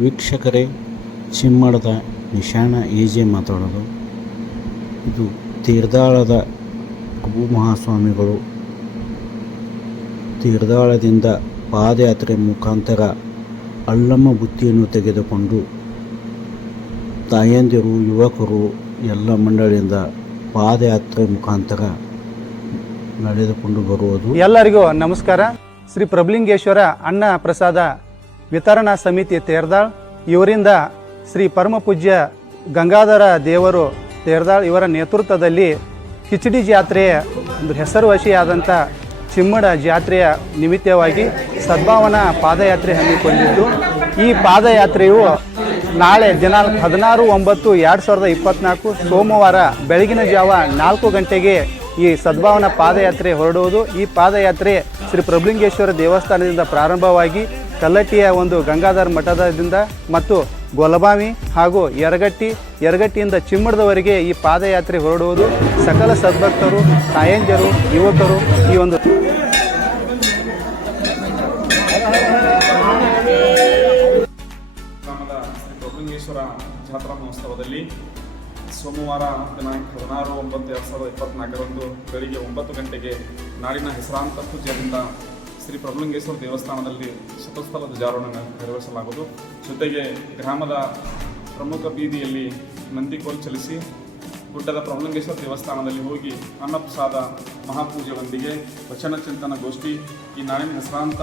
ವೀಕ್ಷಕರೇ ಚಿಮ್ಮಡದ ನಿಶಾಣ ಈಜೆ ಮಾತಾಡೋದು. ಇದು ತೀರ್ದಾಳದ ಭೂಮಹಾಸ್ವಾಮಿಗಳು ಮಹಾಸ್ವಾಮಿಗಳು ತೀರ್ದಾಳದಿಂದ ಪಾದಯಾತ್ರೆ ಮುಖಾಂತರ ಅಲ್ಲಮ್ಮ ಬುತ್ತಿಯನ್ನು ತೆಗೆದುಕೊಂಡು ತಾಯಂದಿರು, ಯುವಕರು ಎಲ್ಲ ಮಂಡಳಿಯಿಂದ ಪಾದಯಾತ್ರೆ ಮುಖಾಂತರ ನಡೆದುಕೊಂಡು ಬರುವುದು. ಎಲ್ಲರಿಗೂ ನಮಸ್ಕಾರ. ಶ್ರೀ ಪ್ರಬಲಿಂಗೇಶ್ವರ ಅನ್ನ ಪ್ರಸಾದ ವಿತರಣಾ ಸಮಿತಿ ತೇರ್ದಾಳ್, ಇವರಿಂದ ಶ್ರೀ ಪರಮಪೂಜ್ಯ ಗಂಗಾಧರ ದೇವರು ತೇರ್ದಾಳ್ ಇವರ ನೇತೃತ್ವದಲ್ಲಿ ಕಿಚಡಿ ಜಾತ್ರೆಯ ಒಂದು ಹೆಸರುವಾಸಿಯಾದಂಥ ಚಿಮ್ಮಡ ಜಾತ್ರೆಯ ನಿಮಿತ್ತವಾಗಿ ಸದ್ಭಾವನಾ ಪಾದಯಾತ್ರೆ ಹಮ್ಮಿಕೊಂಡಿದ್ದು. ಈ ಪಾದಯಾತ್ರೆಯು ನಾಳೆ ದಿನಾಂಕ ಹದಿನಾರು ಒಂಬತ್ತು ಎರಡು ಸಾವಿರದ ಇಪ್ಪತ್ನಾಲ್ಕು ಸೋಮವಾರ ಬೆಳಗಿನ ಜಾವ ನಾಲ್ಕು ಗಂಟೆಗೆ ಈ ಸದ್ಭಾವನಾ ಪಾದಯಾತ್ರೆ ಹೊರಡುವುದು. ಈ ಪಾದಯಾತ್ರೆ ಶ್ರೀ ಪ್ರಭುಲಿಂಗೇಶ್ವರ ದೇವಸ್ಥಾನದಿಂದ ಪ್ರಾರಂಭವಾಗಿ ಕಲ್ಲಟ್ಟಿಯ ಒಂದು ಗಂಗಾಧರ ಮಠದಿಂದ ಮತ್ತು ಗೊಲಬಾವಿ ಹಾಗೂ ಯರಗಟ್ಟಿ, ಯರಗಟ್ಟಿಯಿಂದ ಚಿಮ್ಮಡದವರೆಗೆ ಈ ಪಾದಯಾತ್ರೆ ಹೊರಡುವುದು ಸಕಲ ಸದ್ಭಕ್ತರು ತಾಯಂಜರು ಯುವಕರು ಈ ಒಂದು ಜಾತ್ರಾ ಮಹೋತ್ಸವದಲ್ಲಿ ಸೋಮವಾರ ದಿನಾಂಕ ಹದಿನಾರು, ಒಂಬತ್ತು, ಎರಡು ಸಾವಿರದ ಇಪ್ಪತ್ನಾಲ್ಕರಂದು ಬೆಳಿಗ್ಗೆ ಒಂಬತ್ತು ಗಂಟೆಗೆ ನಾಡಿನ ಹೆಸರಾಂತ ಪೂಜ್ಯರಿಂದ ಶ್ರೀ ಪ್ರಭುಲಿಂಗೇಶ್ವರ ದೇವಸ್ಥಾನದಲ್ಲಿ ಶತಸ್ಥಲ ಧ್ವಜಾರೋಹಣ ನೆರವೇರಿಸಲಾಗುವುದು. ಜೊತೆಗೆ ಗ್ರಾಮದ ಪ್ರಮುಖ ಬೀದಿಯಲ್ಲಿ ನಂದಿಕೋಲ್ ಚಲಿಸಿ ಗುಡ್ಡದ ಪ್ರಭುಲಿಂಗೇಶ್ವರ ದೇವಸ್ಥಾನದಲ್ಲಿ ಹೋಗಿ ಅನ್ನಪ್ರಸಾದ ಮಹಾಪೂಜೆಯೊಂದಿಗೆ ವಚನ ಚಿಂತನ ಗೋಷ್ಠಿ ಈ ನಾಳಿನ ಹೆಸರಾಂತ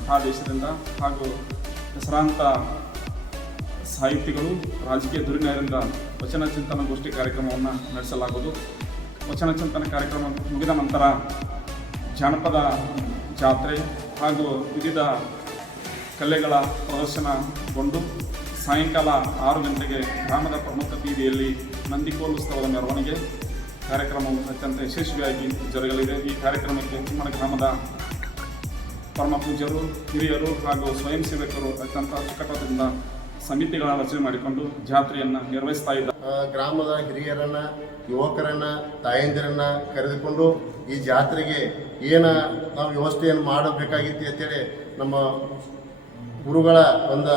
ಮಹಾದೇಶದಿಂದ ಹಾಗೂ ಹೆಸರಾಂತ ಸಾಹಿತಿಗಳು ರಾಜಕೀಯ ಧುರೀಣರಿಂದ ವಚನ ಚಿಂತನ ಗೋಷ್ಠಿ ಕಾರ್ಯಕ್ರಮವನ್ನು ನಡೆಸಲಾಗುವುದು. ವಚನ ಚಿಂತನ ಕಾರ್ಯಕ್ರಮ ಮುಗಿದ ನಂತರ ಜಾನಪದ ಜಾತ್ರೆ ಹಾಗೂ ವಿವಿಧ ಕಲೆಗಳ ಪ್ರದರ್ಶನಗೊಂಡು ಸಾಯಂಕಾಲ ಆರು ಗಂಟೆಗೆ ಗ್ರಾಮದ ಪ್ರಮುಖ ಬೀದಿಯಲ್ಲಿ ನಂದಿಕೋಲ್ ಉತ್ಸವದ ಮೆರವಣಿಗೆ. ಕಾರ್ಯಕ್ರಮವು ಅತ್ಯಂತ ಯಶಸ್ವಿಯಾಗಿ ಜರುಗಲಿದೆ. ಈ ಕಾರ್ಯಕ್ರಮಕ್ಕೆ ಚಿಮ್ಮನ ಗ್ರಾಮದ ಪರಮ ಪೂಜ್ಯರು, ಹಿರಿಯರು ಹಾಗೂ ಸ್ವಯಂ ಸೇವಕರು ಅತ್ಯಂತ ಅಚ್ಚುಕಟ್ಟದಿಂದ ಸಮಿತಿಗಳ ರಚನೆ ಮಾಡಿಕೊಂಡು ಜಾತ್ರೆಯನ್ನು ನಿರ್ವಹಿಸ್ತಾ ಇದ್ದಾರೆ. ಗ್ರಾಮದ ಹಿರಿಯರನ್ನ, ಯುವಕರನ್ನ, ತಾಯಂದಿರನ್ನ ಕರೆದುಕೊಂಡು ಈ ಜಾತ್ರೆಗೆ ಏನ ನಾವು ವ್ಯವಸ್ಥೆಯನ್ನು ಮಾಡಬೇಕಾಗಿತ್ತು ಅಂತೇಳಿ ನಮ್ಮ ಗುರುಗಳ ಒಂದು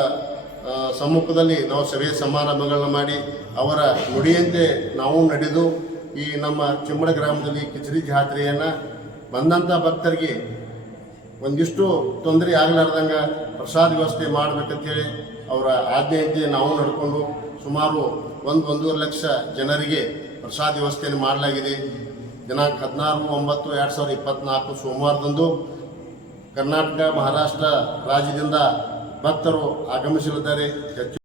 ಸಮ್ಮುಖದಲ್ಲಿ ನಾವು ಸಭೆ ಸಮಾರಂಭಗಳನ್ನ ಮಾಡಿ ಅವರ ನುಡಿಯಂತೆ ನಾವು ನಡೆದು ಈ ನಮ್ಮ ಚಿಮ್ಮಡ ಗ್ರಾಮದಲ್ಲಿ ಕಿಚಡಿ ಜಾತ್ರೆಯನ್ನು ಬಂದಂಥ ಭಕ್ತರಿಗೆ ಒಂದಿಷ್ಟು ತೊಂದರೆ ಆಗ್ಲಾರ್ದಂಗ ಪ್ರಸಾದ ವ್ಯವಸ್ಥೆ ಮಾಡ್ಬೇಕಂತೇಳಿ ಅವರ ಆಜ್ಞೆಯಂತೆ ನಾವು ನಡ್ಕೊಂಡು ಸುಮಾರು ಒಂದು ಒಂದೂವರೆ ಲಕ್ಷ ಜನರಿಗೆ ಪ್ರಸಾದ ವ್ಯವಸ್ಥೆಯನ್ನು ಮಾಡಲಾಗಿದೆ. ದಿನಾಂಕ ಹದಿನಾರು ಒಂಬತ್ತು ಎರಡು ಸಾವಿರದ ಇಪ್ಪತ್ತ್ನಾಲ್ಕು ಸೋಮವಾರದಂದು ಕರ್ನಾಟಕ ಮಹಾರಾಷ್ಟ್ರ ರಾಜ್ಯದಿಂದ ಭಕ್ತರು ಆಗಮಿಸಲಿದ್ದಾರೆ. ಹೆಚ್ಚು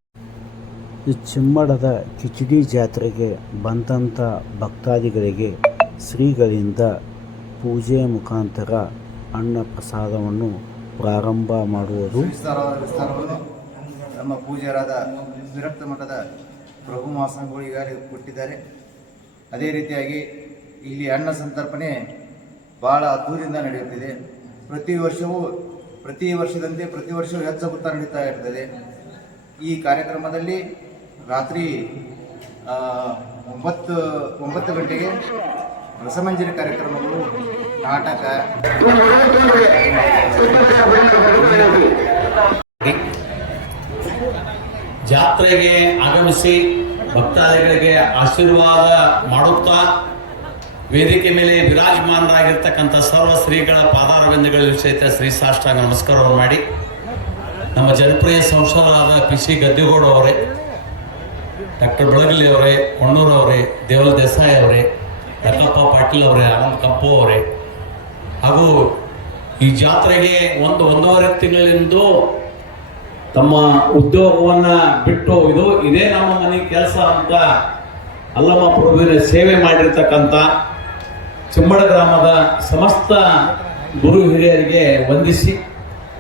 ಈ ಚಿಮ್ಮಡದ ಕಿಚಡಿ ಜಾತ್ರೆಗೆ ಬಂದಂಥ ಭಕ್ತಾದಿಗಳಿಗೆ ಶ್ರೀಗಳಿಂದ ಪೂಜೆ ಮುಖಾಂತರ ಅನ್ನ ಪ್ರಸಾದವನ್ನು ಪ್ರಾರಂಭ ಮಾಡುವುದು. ನಮ್ಮ ಪೂಜ್ಯರಾದ ವಿರಕ್ತ ಮಠದ ಪ್ರಭು ಮಾಸನಗಳು ಈಗಾಗಲೇ ಕೊಟ್ಟಿದ್ದಾರೆ ಅದೇ ರೀತಿಯಾಗಿ ಇಲ್ಲಿ ಅನ್ನ ಸಂತರ್ಪಣೆ ಬಹಳ ಅದ್ಭುತದಿಂದ ನಡೆಯುತ್ತಿದೆ. ಪ್ರತಿ ವರ್ಷವೂ, ಪ್ರತಿ ವರ್ಷದಂತೆ ಪ್ರತಿ ವರ್ಷವೂ ಹೆಚ್ಚಾಗುತ್ತಾ ನಡೀತಾ ಇರ್ತದೆ. ಈ ಕಾರ್ಯಕ್ರಮದಲ್ಲಿ ರಾತ್ರಿ ಒಂಬತ್ತು ಒಂಬತ್ತು ಗಂಟೆಗೆ ರಸಮಂಜರಿ ಕಾರ್ಯಕ್ರಮಗಳು, ನಾಟಕ. ಜಾತ್ರೆಗೆ ಆಗಮಿಸಿ ಭಕ್ತಾದಿಗಳಿಗೆ ಆಶೀರ್ವಾದ ಮಾಡುತ್ತಾ ವೇದಿಕೆ ಮೇಲೆ ವಿರಾಜಮಾನರಾಗಿರ್ತಕ್ಕಂಥ ಸರ್ವ ಶ್ರೀಗಳ ಪಾದಾರವಿಂದಗಳ ಸಹಿತ ಶ್ರೀ ಸಾಷ್ಟಾಂಗ ನಮಸ್ಕಾರವನ್ನು ಮಾಡಿ. ನಮ್ಮ ಜನಪ್ರಿಯ ಸಂಸದರಾದ ಪಿ ಸಿ ಗದ್ದಿಗೌಡ ಅವರೇ, ಡಾಕ್ಟರ್ ಬೆಳಗಲಿ ಅವರೇ ಕೊಣ್ಣೂರು ಅವರೇ, ದೇವಲ್ ದೇಸಾಯಿ ಅವರೇ ಲಕ್ಕಪ್ಪ ಪಾಟೀಲ್ ಅವರೇ ಆನಂದ್ ಕಪ್ಪು ಅವರೇ. ಹಾಗೂ ಈ ಜಾತ್ರೆಗೆ ಒಂದು, ಒಂದೂವರೆ ತಿಂಗಳಿಂದ ತಮ್ಮ ಉದ್ಯೋಗವನ್ನ ಬಿಟ್ಟು ಇದು ಇದೇ ನಮ್ಮ ಮನೆ ಕೆಲಸ ಅಂತ ಅಲ್ಲಮ್ಮ ಪ್ರಭುವಿನ ಸೇವೆ ಮಾಡಿರ್ತಕ್ಕಂಥ ಚಿಮ್ಮಡ ಗ್ರಾಮದ ಸಮಸ್ತ ಗುರು ಹಿರಿಯರಿಗೆ ವಂದಿಸಿ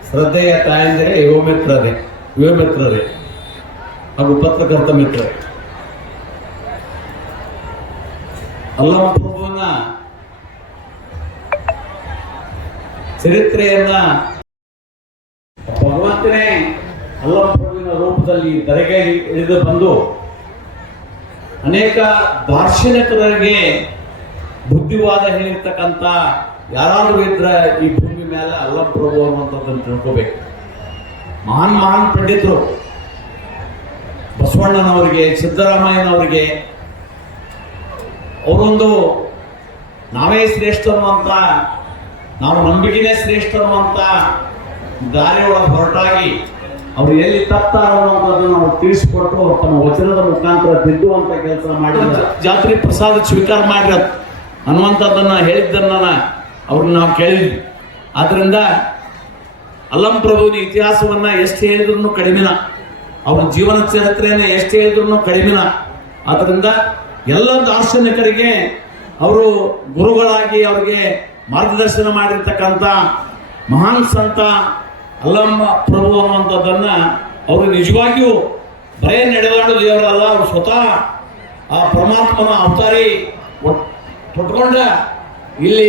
ಶ್ರದ್ಧೆಯ ತಾಯಂದಿರೇ ಯುವ ಮಿತ್ರರೇ ಯುವ ಮಿತ್ರರೇ ಹಾಗೂ ಪತ್ರಕರ್ತ ಮಿತ್ರರೇ. ಅಲ್ಲಮ್ಮ ಪ್ರಭುವಿನ ಚರಿತ್ರೆಯನ್ನ ಭಗವಂತನೇ ಅಲ್ಲಂಪ್ರಭುವಿನ ದರೆಗೆ ಇಳಿದು ಬಂದು ಅನೇಕ ದಾರ್ಶನಿಕರಿಗೆ ಬುದ್ಧಿವಾದ ಹೇಳಿರ್ತಕ್ಕಂಥ ಯಾರಾದರೂ ಇದ್ರ ಈ ಭೂಮಿ ಮೇಲೆ ಅಲ್ಲಂಪ್ರಭು ಅನ್ನುವಂಥದ್ದನ್ನು ತಿಳ್ಕೋಬೇಕು. ಮಹಾನ್ ಮಹಾನ್ ಪಂಡಿತರು. ಬಸವಣ್ಣನವರಿಗೆ, ಸಿದ್ದರಾಮಯ್ಯನವರಿಗೆ ಅವರೊಂದು ನಾವೇ ಶ್ರೇಷ್ಠ ಅಂತ ನಾವು ನಂಬಿಕೆನೇ ಶ್ರೇಷ್ಠರು ಅಂತ ದಾರಿಯೊಳಗೆ ಹೊರಟಾಗಿ ಅವ್ರು ಎಲ್ಲಿ ತಪ್ತಾರೋ ಅನ್ನೋದನ್ನು ನಾವು ತಿಳಿಸಿಕೊಟ್ಟು ತಮ್ಮ ವಚನದ ಮುಖಾಂತರ ತಿದ್ದುವಂತ ಕೆಲಸ ಮಾಡಿದ ಜಾತ್ರೆ ಪ್ರಸಾದ ಸ್ವೀಕಾರ ಮಾಡಿರ ಅನ್ನುವಂಥದ್ದನ್ನ ಹೇಳಿದ್ದನ್ನ ಅವ್ರನ್ನ ನಾವು ಕೇಳಿದ್ವಿ. ಆದ್ದರಿಂದ ಅಲ್ಲಂ ಪ್ರಭುವಿನ ಇತಿಹಾಸವನ್ನ ಎಷ್ಟು ಹೇಳಿದ್ರು ಕಡಿಮೆನ. ಅವ್ರ ಜೀವನ ಚರಿತ್ರೆಯನ್ನು ಎಷ್ಟು ಹೇಳಿದ್ರು ಕಡಿಮೆನ. ಆದ್ದರಿಂದ ಎಲ್ಲ ದಾರ್ಶನಿಕರಿಗೆ ಅವರು ಗುರುಗಳಾಗಿ ಅವರಿಗೆ ಮಾರ್ಗದರ್ಶನ ಮಾಡಿರ್ತಕ್ಕಂಥ ಮಹಾನ್ ಸಂತ ಅಲ್ಲಮ್ಮ ಪ್ರಭು ಅನ್ನುವಂಥದ್ದನ್ನು ಅವರು ನಿಜವಾಗಿಯೂ ಬರೇ ನಡೆದಾಡು ದೇವರಲ್ಲ, ಅವರು ಸ್ವತಃ ಆ ಪರಮಾತ್ಮನ ಅವತಾರಿ ತೊಟ್ಕೊಂಡ ಇಲ್ಲಿ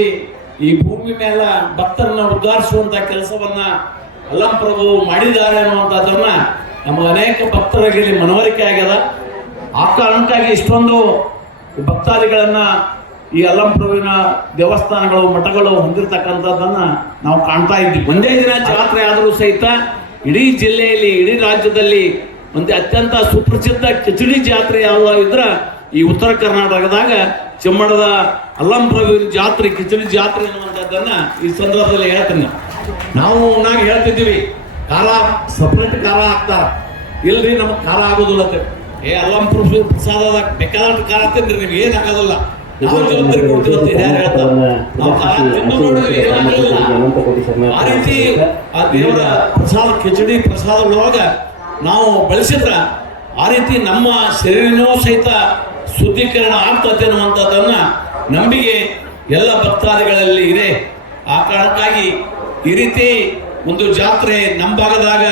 ಈ ಭೂಮಿ ಮೇಲೆ ಭಕ್ತರನ್ನ ಉದ್ಧಾರಿಸುವಂಥ ಕೆಲಸವನ್ನ ಅಲ್ಲಂ ಪ್ರಭು ಮಾಡಿದ್ದಾರೆ ಅನ್ನುವಂಥದ್ದನ್ನ ನಮ್ಮ ಅನೇಕ ಭಕ್ತರಿಗೆ ಇಲ್ಲಿ ಮನವರಿಕೆ ಆಗ್ಯದ. ಆ ಕಾರಣಕ್ಕಾಗಿ ಇಷ್ಟೊಂದು ಭಕ್ತಾದಿಗಳನ್ನ ಈ ಅಲ್ಲಂ ಪ್ರಭುವಿನ ದೇವಸ್ಥಾನಗಳು, ಮಠಗಳು ಹೊಂದಿರತಕ್ಕಂಥದ್ದನ್ನ ನಾವು ಕಾಣ್ತಾ ಇದ್ದೀವಿ. ಒಂದೇ ದಿನ ಜಾತ್ರೆ ಆದರೂ ಸಹಿತ ಇಡೀ ಜಿಲ್ಲೆಯಲ್ಲಿ, ಇಡೀ ರಾಜ್ಯದಲ್ಲಿ ಒಂದು ಅತ್ಯಂತ ಸುಪ್ರಸಿದ್ಧ ಕಿಚಡಿ ಜಾತ್ರೆ ಯಾವ ಇದ್ರ, ಈ ಉತ್ತರ ಕರ್ನಾಟಕದಾಗ ಚಿಮ್ಮಣದ ಅಲ್ಲಂ ಪ್ರಭುವಿನ ಜಾತ್ರೆ, ಕಿಚಡಿ ಜಾತ್ರೆ ಅನ್ನುವಂಥದ್ದನ್ನು ಈ ಸಂದರ್ಭದಲ್ಲಿ ಹೇಳ್ತೀನಿ ನಾವು ನಾವು ಹೇಳ್ತಿದ್ದೀವಿ, ಖಾರ ಸಪ್ರೇಟ್ ಖಾರ ಇಲ್ಲ ಇಲ್ರಿ, ನಮಗೆ ಖಾರ ಆಗೋದಿಲ್ಲ. ಏ ಅಲ್ಲಂ ಪ್ರಭು ಪ್ರಸಾದದಾಗ ಬೇಕಾದಷ್ಟು ಖಾರ ತಿಂದ್ರಿ ನಿಮ್ಗೆ ಏನ್ ಆಗೋದಿಲ್ಲ. ನಾವು ಜವಾಬ್ದಾರಿ ಕೊಡ್ತೀವಿ ಅಂತ ಯಾರು ಹೇಳ್ತಾರೆ? ನಾವು ಖಾರ ತಿಂದು ನೋಡಿದ್ವಿ ಏನಾಗಲಿಲ್ಲ ಆ ರೀತಿ ಆ ದೇವರ ಪ್ರಸಾದ ಕಿಚಡಿ ಪ್ರಸಾದಗಳೊಳಗ ನಾವು ಬಳಸಿದ್ರ ಆ ರೀತಿ ನಮ್ಮ ಶರೀರನೂ ಸಹಿತ ಶುದ್ಧೀಕರಣ ಆಗ್ತದೆ ಅನ್ನುವಂಥದ್ದನ್ನ ನಂಬಿಕೆ ಎಲ್ಲ ಭಕ್ತಾದಿಗಳಲ್ಲಿ ಇದೆ. ಆ ಕಾರಣಕ್ಕಾಗಿ ಈ ರೀತಿ ಒಂದು ಜಾತ್ರೆ ನಮ್ಮ ಭಾಗದಾಗ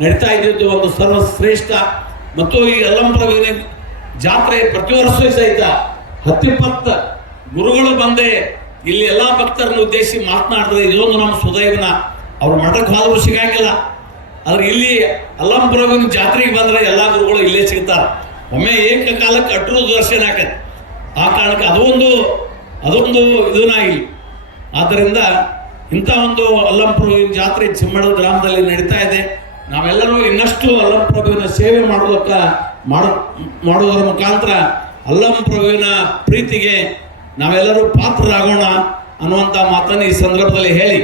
ನಡೀತಾ ಇದ್ದಿದ್ದು ಒಂದು ಸರ್ವಶ್ರೇಷ್ಠ. ಮತ್ತು ಈ ಅಲ್ಲಂಪ್ರವಿನ ಜಾತ್ರೆ ಪ್ರತಿ ವರ್ಷ ಸಹಿತ ಹತ್ತಿಪ್ಪತ್ತ ಗುರುಗಳು ಬಂದೆ ಇಲ್ಲಿ ಎಲ್ಲಾ ಭಕ್ತರನ್ನು ಉದ್ದೇಶಿಸಿ ಮಾತನಾಡಿದ್ರೆ ಇಲ್ಲೊಂದು ನಮ್ಮ ಸುದೈವನ ಅವ್ರ ಮಠಕ್ಕೆ ಹೋದ್ರು ಸಿಗಂಗಿಲ್ಲ ಆದ್ರೆ ಇಲ್ಲಿ ಅಲ್ಲಂಪುರವಿನ ಜಾತ್ರೆಗೆ ಬಂದ್ರೆ ಎಲ್ಲಾ ಗುರುಗಳು ಇಲ್ಲೇ ಸಿಗ್ತಾರ. ಒಮ್ಮೆ ಏಕಕಾಲಕ್ಕೆ ಅಟ್ರು ದರ್ಶನ ಆಕತ್ತೆ ಆ ಕಾರಣಕ್ಕೆ ಅದೊಂದು ಅದೊಂದು ಇದನ್ನಾಗಿ ಆದ್ದರಿಂದ ಇಂಥ ಒಂದು ಅಲ್ಲಂಪ್ರಭುವಿನ ಜಾತ್ರೆ ಚಿಮ್ಮಡ ಗ್ರಾಮದಲ್ಲಿ ನಡೀತಾ ಇದೆ. ನಾವೆಲ್ಲರೂ ಇನ್ನಷ್ಟು ಅಲ್ಲಂಪ್ರಭುವಿನ ಸೇವೆ ಮಾಡೋದಕ್ಕ ಮಾಡೋ ಮಾಡೋದರ ಮುಖಾಂತರ ಅಲ್ಲಂಪ್ರಭುವಿನ ಪ್ರೀತಿಗೆ ನಾವೆಲ್ಲರೂ ಪಾತ್ರರಾಗೋಣ ಅನ್ನುವಂಥ ಮಾತನ್ನು ಈ ಸಂದರ್ಭದಲ್ಲಿ ಹೇಳಿ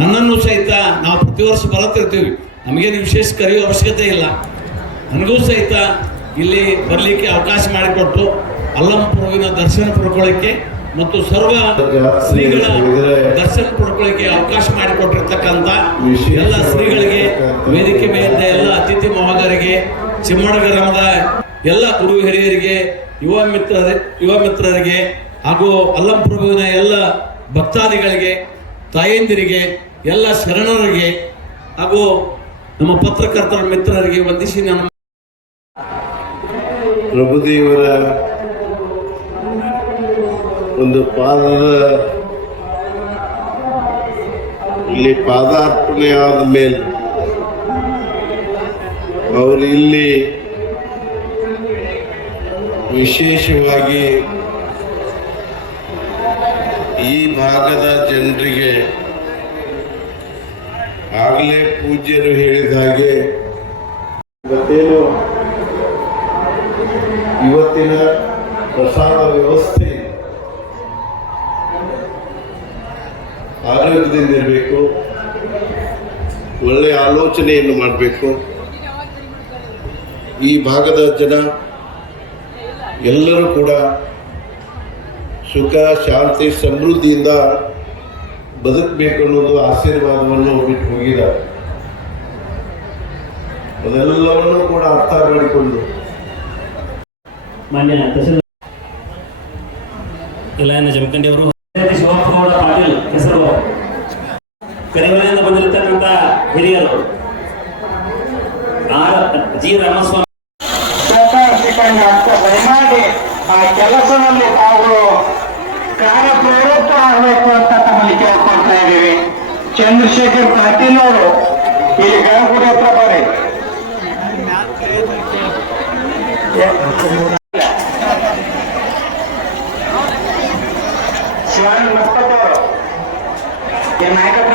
ನನ್ನನ್ನು ಸಹಿತ ನಾವು ಪ್ರತಿ ವರ್ಷ ಬರುತ್ತಿರ್ತೀವಿ. ನಮಗೇನು ವಿಶೇಷ ಕರೆಯುವ ಅವಶ್ಯಕತೆ ಇಲ್ಲ. ನನಗೂ ಸಹಿತ ಇಲ್ಲಿ ಬರಲಿಕ್ಕೆ ಅವಕಾಶ ಮಾಡಿಕೊಟ್ಟು ಅಲ್ಲಂ ಪ್ರಭುವಿನ ದರ್ಶನ ಪಡ್ಕೊಳ್ಳಿಕ್ಕೆ ಮತ್ತು ಸರ್ವ ಶ್ರೀಗಳ ದರ್ಶನ ಪಡ್ಕೊಳ್ಳಿಕ್ಕೆ ಅವಕಾಶ ಮಾಡಿಕೊಟ್ಟಿರ್ತಕ್ಕಂಥ ಎಲ್ಲ ಶ್ರೀಗಳಿಗೆ ವೇದಿಕೆ ಮೇಲೆ ಎಲ್ಲ ಅತಿಥಿ ಚಿಮ್ಮಡ ಗ್ರಾಮದ ಎಲ್ಲ ಗುರು ಹಿರಿಯರಿಗೆ, ಯುವ ಮಿತ್ರ ಯುವ ಮಿತ್ರರಿಗೆ ಹಾಗೂ ಅಲ್ಲಂ ಪ್ರಭುವಿನ ಎಲ್ಲ ಭಕ್ತಾದಿಗಳಿಗೆ, ತಾಯಂದಿರಿಗೆ, ಎಲ್ಲ ಶರಣರಿಗೆ ಹಾಗೂ ನಮ್ಮ ಪತ್ರಕರ್ತರ ಮಿತ್ರರಿಗೆ ವಂದಿಸಿ ನಾನು ಪ್ರಭುದೇವರ ಒಂದು ಪಾದದ ಇಲ್ಲಿ ಪಾದಾರ್ಪಣೆ ಆದ ಮೇಲೆ ಅವರು ಇಲ್ಲಿ ವಿಶೇಷವಾಗಿ ಈ ಭಾಗದ ಜನರಿಗೆ ಆಗಲೇ ಪೂಜ್ಯರು ಹೇಳಿದ ಹಾಗೆ ಇವತ್ತೇನು ಇವತ್ತಿನ ಪ್ರಸಾದ ವ್ಯವಸ್ಥೆ ಆರೋಗ್ಯದಿಂದ ಇರಬೇಕು ಒಳ್ಳೆಯ ಆಲೋಚನೆಯನ್ನು ಮಾಡಬೇಕು. ಈ ಭಾಗದ ಜನ ಎಲ್ಲರೂ ಕೂಡ ಸುಖ ಶಾಂತಿ ಸಮೃದ್ಧಿಯಿಂದ ಬದುಕಬೇಕು ಅನ್ನೋದು ಆಶೀರ್ವಾದವನ್ನು ಬಿಟ್ಟು ಹೋಗಿದ್ದಾರೆ. ಅದೆಲ್ಲವನ್ನೂ ಕೂಡ ಅರ್ಥ ಮಾಡಿಕೊಂಡು. ಮಾನ್ಯ ಜಮಖಂಡಿ ಅವರು. ಶಿವಪ್ಪಗೌಡ ಪಾಟೀಲ್ ಹೆಸರು ಕರಿಮನೆಯಿಂದ ಬಂದಿರತಕ್ಕಂತ ಹಿರಿಯರು. ಜಿ. ರಾಮಸ್ವಾಮಿ ಪ್ರಕಾಶಿಕೊಂಡು ಅಂತ ದಯಮಾಡಿ ಆ ಕೆಲಸದಲ್ಲಿ ತಾವು ಕಾರ್ಯಪ್ರವೃತ್ತ ಆಗಬೇಕು ಅಂತ ತಮ್ಮಲ್ಲಿ ಕೇಳ್ಕೊಳ್ತಾ ಇದ್ದೀವಿ. ಚಂದ್ರಶೇಖರ್ ಪಾಟೀಲ್ ಅವರು ಇಲ್ಲಿ ಗಣಗುಡಿ ಹತ್ರ ಬರ್ರಿ ಶಿವಾನಂದ ಮಸ್ಪತ್ ಅವರು ನಾಯಕತ್ರ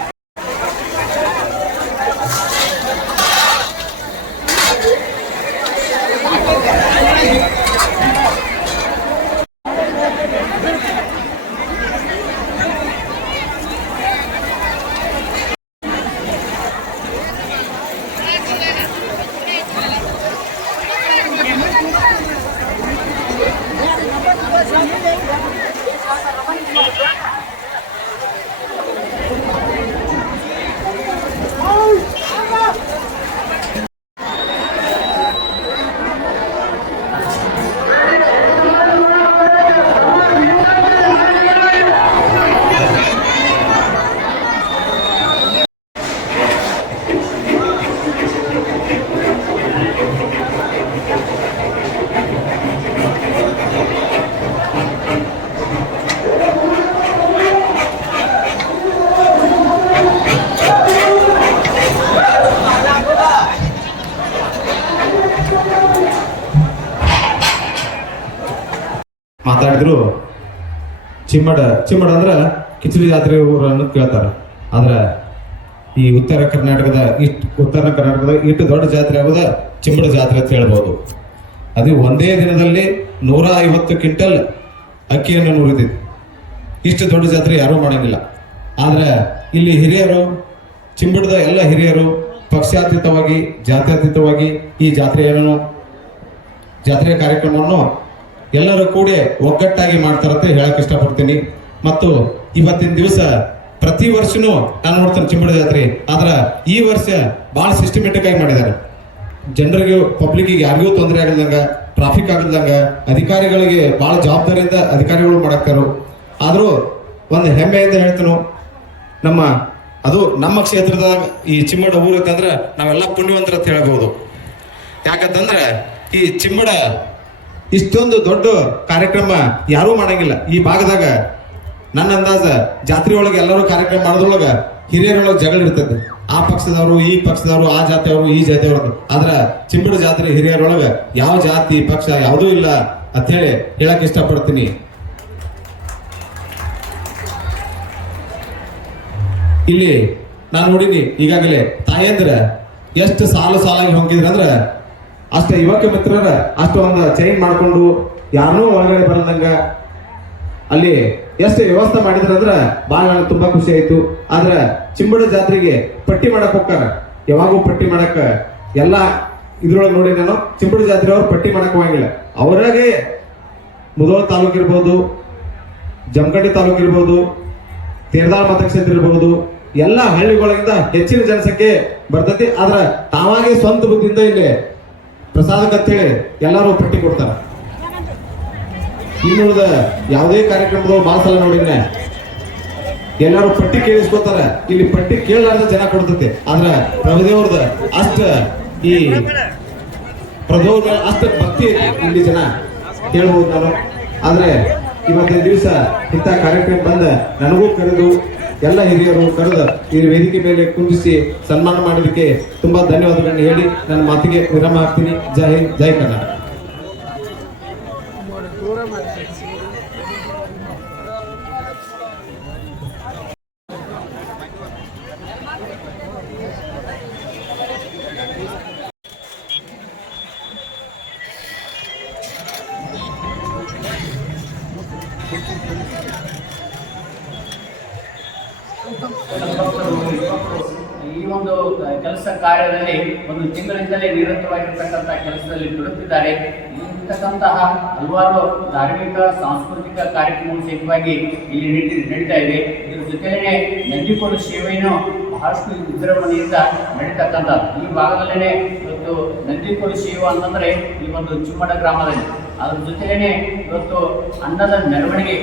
ಚಿಮ್ಮಡ ಚಿಮ್ಮಡ ಅಂದ್ರೆ ಕಿಚಡಿ ಜಾತ್ರೆ ಊರನ್ನು ಕೇಳ್ತಾರೆ. ಆದ್ರೆ ಈ ಉತ್ತರ ಕರ್ನಾಟಕದ ಇಷ್ಟು, ಉತ್ತರ ಕರ್ನಾಟಕದ ಇಷ್ಟು ದೊಡ್ಡ ಜಾತ್ರೆ ಆಗೋದ ಚಿಮ್ಮಡ ಜಾತ್ರೆ ಅಂತ ಹೇಳ್ಬೋದು. ಅದು ಒಂದೇ ದಿನದಲ್ಲಿ ನೂರ ಐವತ್ತು ಕ್ವಿಂಟಲ್ ಅಕ್ಕಿಯನ್ನು ನುರಿದಿದೆ. ಇಷ್ಟು ದೊಡ್ಡ ಜಾತ್ರೆ ಯಾರೂ ಮಾಡಂಗಿಲ್ಲ. ಆದ್ರೆ ಇಲ್ಲಿ ಹಿರಿಯರು ಚಿಂಬಡದ ಎಲ್ಲ ಹಿರಿಯರು ಪಕ್ಷಾತೀತವಾಗಿ, ಜಾತ್ಯತೀತವಾಗಿ ಈ ಜಾತ್ರೆಯನ್ನು, ಜಾತ್ರೆಯ ಕಾರ್ಯಕ್ರಮವನ್ನು ಎಲ್ಲರೂ ಕೂಡಿ ಒಗ್ಗಟ್ಟಾಗಿ ಮಾಡ್ತಾರಂತ ಹೇಳಕ್ ಇಷ್ಟಪಡ್ತೀನಿ. ಮತ್ತು ಇವತ್ತಿನ ದಿವಸ ಪ್ರತಿ ವರ್ಷನೂ ನಾನು ನೋಡ್ತೇನೆ ಚಿಂಬಳ ಜಾತ್ರೆ. ಆದ್ರೆ ಈ ವರ್ಷ ಭಾಳ ಸಿಸ್ಟಮೆಟಿಕ್ ಆಗಿ ಮಾಡಿದ್ದಾರೆ. ಜನರಿಗೆ ಪಬ್ಲಿಕ್ಕಿಗೆ ಯಾರಿಗೂ ತೊಂದರೆ ಆಗಲ್ದಂಗ ಟ್ರಾಫಿಕ್ ಆಗಲ್ದಂಗ, ಅಧಿಕಾರಿಗಳಿಗೆ ಭಾಳ ಜವಾಬ್ದಾರಿಯಿಂದ ಅಧಿಕಾರಿಗಳು ಮಾಡಾಕ್ತಾರೋ. ಆದರೂ ಒಂದು ಹೆಮ್ಮೆಯಿಂದ ಹೇಳ್ತೇನೆ, ನಮ್ಮ, ಅದು ನಮ್ಮ ಕ್ಷೇತ್ರದಾಗ ಈ ಚಿಮ್ಮಡ ಊರಕ್ಕಂದ್ರೆ ನಾವೆಲ್ಲ ಪುಣ್ಯವಂತರ ಅಂತ ಹೇಳ್ಬೋದು. ಯಾಕಂತಂದ್ರೆ ಈ ಚಿಮ್ಮಡ ಇಷ್ಟೊಂದು ದೊಡ್ಡ ಕಾರ್ಯಕ್ರಮ ಯಾರೂ ಮಾಡಂಗಿಲ್ಲ. ಈ ಭಾಗದಾಗ ನನ್ನ ಅಂದಾಜ ಜಾತ್ರೆ ಒಳಗೆ ಎಲ್ಲರೂ ಕಾರ್ಯಕ್ರಮ ಮಾಡೋದ್ರೊಳಗ ಹಿರಿಯರೊಳಗೆ ಜಗಳ ಇರ್ತದೆ. ಆ ಪಕ್ಷದವರು, ಈ ಪಕ್ಷದವರು, ಆ ಜಾತಿಯವರು ಈ ಜಾತಿಯವರು ಆದ್ರ ಚಿಂಬಡ ಜಾತ್ರೆ ಹಿರಿಯರೊಳಗೆ ಯಾವ ಜಾತಿ, ಪಕ್ಷ ಯಾವುದೂ ಇಲ್ಲ ಅಂತ ಹೇಳಿ ಹೇಳಕ್ ಇಷ್ಟಪಡ್ತೀನಿ. ಇಲ್ಲಿ ನಾನು ನೋಡೀನಿ ಈಗಾಗಲೇ ತಾಯಂದ್ರ ಎಷ್ಟು ಸಾಲು ಸಾಲಾಗಿ ಅಂದ್ರ ಅಷ್ಟ ಯುವಕ ಮಿತ್ರರ ಅಷ್ಟ ಒಂದು ಚೈನ್ ಮಾಡ್ಕೊಂಡು ಯಾರನ್ನೂ ಒಳಗಡೆ ಬರದಂಗ ಅಲ್ಲಿ ಎಷ್ಟು ವ್ಯವಸ್ಥೆ ಮಾಡಿದ್ರ ಅಂದ್ರ ಬಹಳ ನನಗೆ ತುಂಬಾ ಖುಷಿ ಆಯ್ತು. ಆದ್ರ ಚಿಂಬಡ ಜಾತ್ರೆಗೆ ಪಟ್ಟಿ ಮಾಡಕ್ ಹೋಗ್ತಾರ. ಯಾವಾಗೂ ಪಟ್ಟಿ ಮಾಡಕ್ ಎಲ್ಲ ಇದ್ರೊಳಗೆ ನೋಡಿ ನಾನು ಚಿಂಬಡ ಜಾತ್ರೆ ಅವ್ರು ಪಟ್ಟಿ ಮಾಡಕ್ ಹೋಗಂಗಿಲ್ಲ. ಅವರಾಗೆ ಮುದೋಳ ತಾಲೂಕ್ ಇರ್ಬೋದು, ಜಮಖಂಡಿ ತಾಲೂಕ್ ಇರ್ಬೋದು, ತೇರ್ದಾಳ್ ಮತಕ್ಷೇತ್ರ ಇರ್ಬೋದು, ಎಲ್ಲ ಹಳ್ಳಿಗಳಿಂದ ಹೆಚ್ಚಿನ ಜನಸಂಖ್ಯೆ ಬರ್ತೈತಿ. ಆದ್ರ ತಾವಾಗೆ ಸ್ವಂತ ಬುದ್ಧಿಯಿಂದ ಇಲ್ಲಿ ಪ್ರಸಾದಕ್ಕಂತೇಳಿ ಎಲ್ಲರೂ ಪಟ್ಟಿ ಕೊಡ್ತಾರೆ. ಇನ್ನುಳಿದ ಯಾವುದೇ ಕಾರ್ಯಕ್ರಮದವ್ರು ಭಾಳ ಸಲ ನೋಡಿದ್ರೆ ಎಲ್ಲರೂ ಪಟ್ಟಿ ಕೇಳಿಸ್ಕೊತಾರೆ. ಇಲ್ಲಿ ಪಟ್ಟಿ ಕೇಳಲಾರ್ದ ಜನ ಕೊಡ್ತೈತಿ. ಆದ್ರೆ ಪ್ರಭುದೇವ್ರದ ಅಷ್ಟ ಈ ಪ್ರಭುವ್ರ ಮೇಲೆ ಅಷ್ಟ ಭಕ್ತಿ ಇಲ್ಲಿ ಜನ ಹೇಳ್ಬೋದು ನಾನು. ಆದ್ರೆ ಇವತ್ತಿನ ದಿವಸ ಇಂಥ ಕಾರ್ಯಕ್ರಮ ಬಂದ ನನಗೂ ಕರೆದು ಎಲ್ಲ ಹಿರಿಯರು ಕರೆದು ಈ ವೇದಿಕೆ ಮೇಲೆ ಕುಂದಿಸಿ ಸನ್ಮಾನ ಮಾಡಿದಕ್ಕೆ ತುಂಬಾ ಧನ್ಯವಾದಗಳನ್ನು ಹೇಳಿ ನನ್ನ ಮಾತಿಗೆ ವಿರಾಮ ಹಾಕ್ತೀನಿ. ಜೈ ಹಿಂದ್, ಜೈ ಕರ್ನಾಟಕ. ತಿಂಗಳಿಂದಲೇ ನಿರಂತರವಾಗಿರ್ತಕ್ಕಂಥ ಕೆಲಸದಲ್ಲಿ ತೊಡಗುತ್ತಿದ್ದಾರೆ ಇರ್ತಕ್ಕಂತಹ ಹಲವಾರು ಧಾರ್ಮಿಕ, ಸಾಂಸ್ಕೃತಿಕ ಕಾರ್ಯಕ್ರಮಗಳು ಸಹಿತವಾಗಿ ಇಲ್ಲಿ ನಡೀ ನಡೀತಾ ಇದೆ. ಇದ್ರ ಜೊತೆಲೇ ನಂದಿಕೋಲು ಸೇವೆಯನ್ನು ಬಹಳಷ್ಟು ವಿಜೃಂಭಣೆಯಿಂದ ನಡೀತಕ್ಕಂಥದ್ದು. ಈ ಭಾಗದಲ್ಲೇ ಇವತ್ತು ನಂದಿಕೋಲು ಸೇವೆ ಅಂತಂದ್ರೆ ಈ ಒಂದು ಚಿಮ್ಮಡ ಗ್ರಾಮದಲ್ಲಿ. ಅದ್ರ ಜೊತೆಲೇನೆ ಇವತ್ತು ಅನ್ನದ ಮೆರವಣಿಗೆ.